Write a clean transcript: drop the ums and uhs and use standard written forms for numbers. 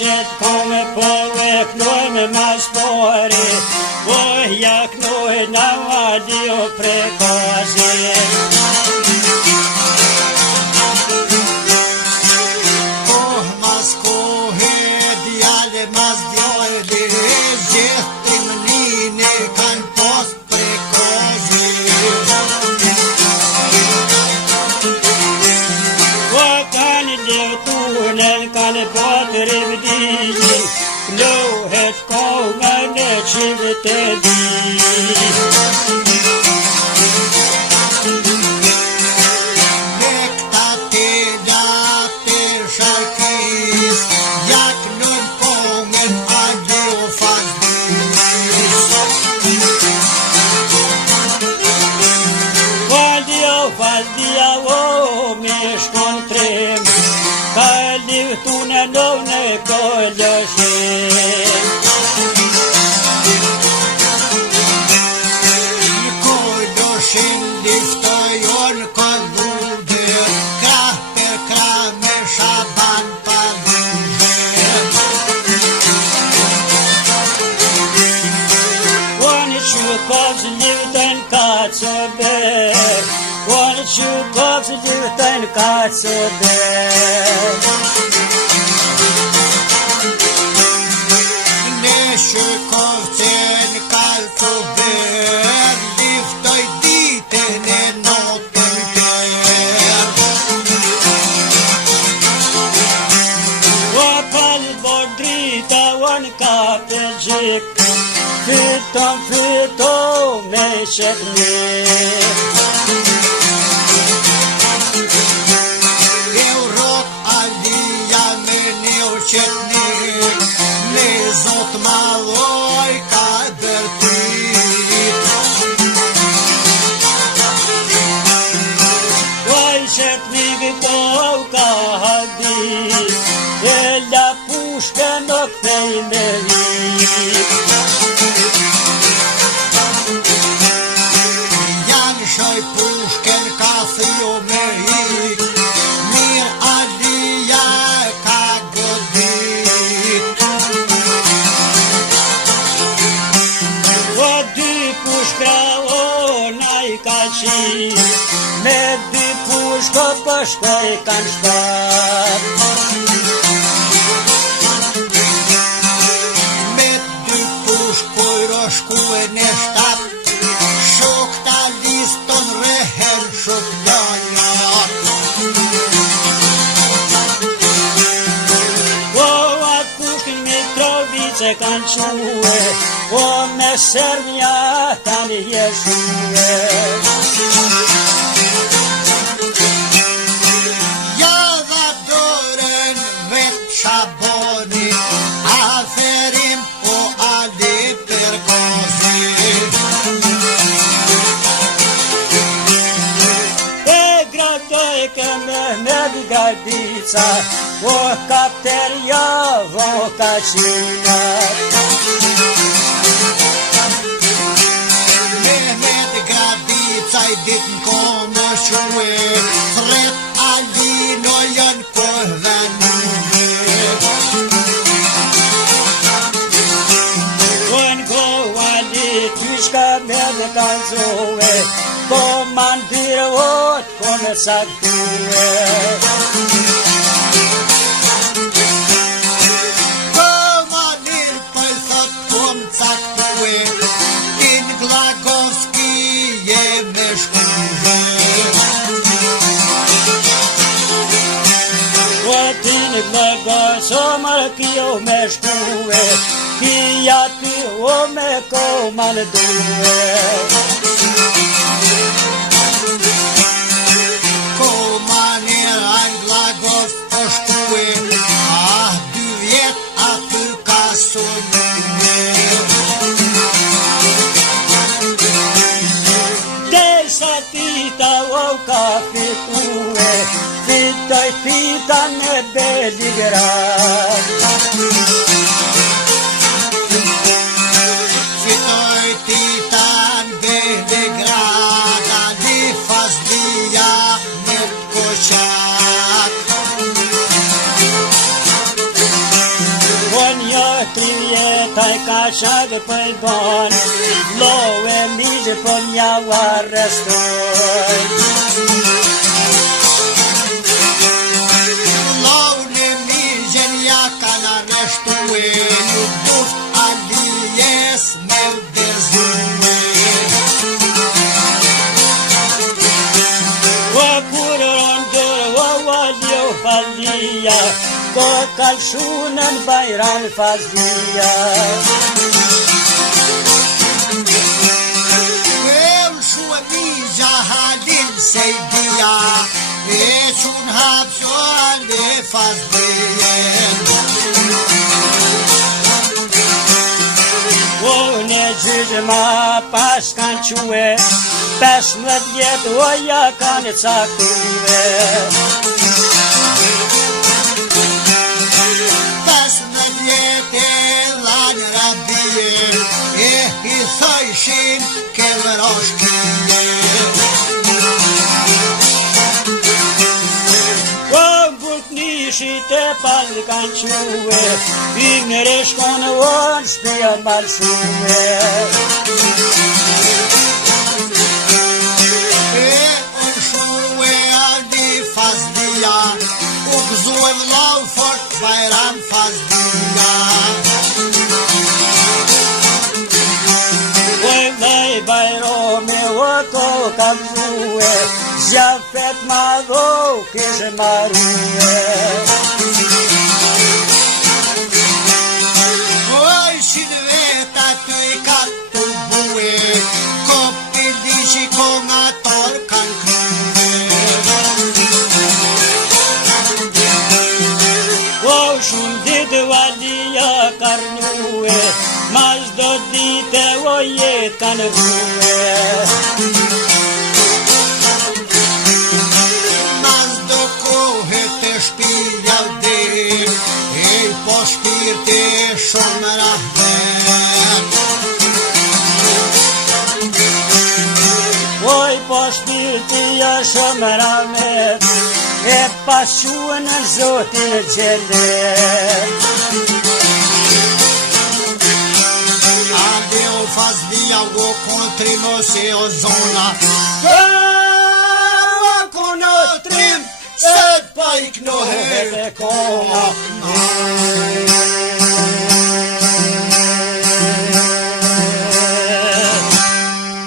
qëtë kome po e knoj me maspore, po ja knoj na vadio prekozi. Kanë botë rivdini, knohet kohën e qivet e di. Me këta tela për shakis, jak nën kohën adio fazdis. Faldia o me shkon trem, ka liftu në novë kollëshem. Kollëshem liftojon kolluder, krah për krah me shaban paluder. Unë që kovës liftën ka të ber, unë që kovës liftën ka të ber. Shkovcen kalco ber, liftoj ditën e notën ter. O palbor drita unë ka për gjik, fito me qëtnik. Europ alia me një qëtnik, me zot maloj ka dërtit. Oj qëtnik do ka hadit, e la pushke në këtej me vit. Janë shoj pushken ka thjo me hik, mirë alia ka godit. O dy pushka o na i ka qi, me dy pushka pëshka i kanë shtat. Me dy pushkojro shkuen e shtat, shok ta liston rehen shok dajat. O atë pushkin Mitrovice kanë quë, o me Serbia kanë jeshue. Ja dha dorën vet Shaboni, aferim po Ali Perkozi. E gratoj ke Mehmet Gadica, o kapterja vo ka qina. Mehmet Gadica i ditën komë shue, thret Alino janë kohën nuve. Unë kohali ty shka me dhe kalzove, komandirë otë kome saktue. Komandir për thot kom caktue, in Glagovski je me shkuve. O ti në glagos o mërë kjo me shkue, kia ty o me komandue. Komandir Anglagos o shkue, ah 2 vjet aty ka sonue. Derisa tita o ka fitue, fitoj tita në Beligrad. Fitoj titan Beligrad, ali fazlia në koqat. taj ka qadë për i bon, lo e mizë për mja u arrestoj. Lo e mizë mja kanë arrestue, nuk duft alijes me dezue. O kur rëndër, o valjo falia, ko kalshunën bajran fazlia. Halin seydiya Eçun hapşoğanı fazliyen O ne gjyqma paskan quë, 15 vjetë o ja kanë caktue. 15 vjetë lanë radije E i thojshin kelroshkije Shite pas kanë quë, i në reshkonë onë shpia malsume. E unë shuë aldi fazdia, u gëzue vlau fort bajram fazdia. Oj dhej bajrome o to kam zue, zjafet ma dho kishë marue. Oj, shin veta të i ka të bue, kopti dishi konator kanë kryve. O shumë ditë valia karnue, mas do dite o jetë kanë vue. Shpirja vdim, ej po shpirti shumë rahmet. Oj po shpirti shumë rahmet, e pashuën në Zotin Gjellet. Ade o fazlia o kontrimo se o zona, O konotrim, se pa i knohet e koma,